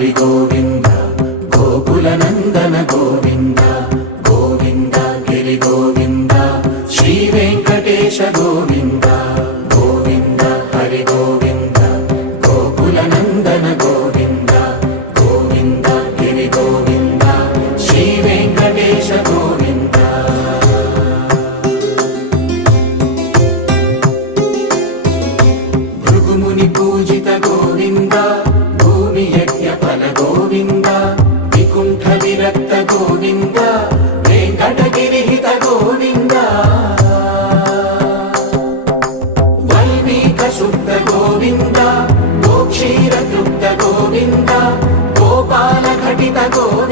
హరి గోవింద గోకుల నందన గోవింద గోవింద గిరి గోవింద శ్రీ వెంకటేశ గోవింద గోవింద హరి గోవింద గోకుల నందన గోవింద గోవింద గిరి గోవింద శ్రీ వెంకటేశ గోవింద భృగుముని పూజిత గోవింద భూమి యజ్ఞ ఫల గోవింద వికుంఠ విరక్త గోవింద వెంకటగిరిహిత గోవింద వల్మీక శుద్ధ గోవింద గోక్షీర తృప్త గోవింద గోపాల ఘటిత గోవింద